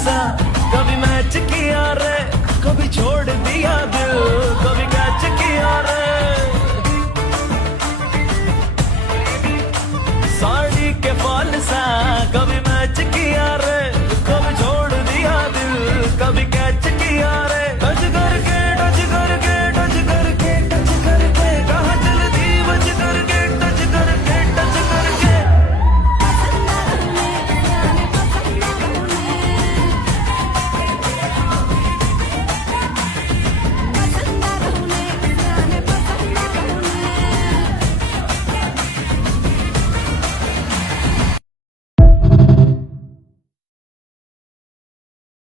सा कभी मैच किया रे, कभी छोड़ दिया दिल, कभी कैच किया रे। साड़ी के फॉल सा कभी मैच किया रे, कभी छोड़ दिया दिल, कभी कैच किया रे।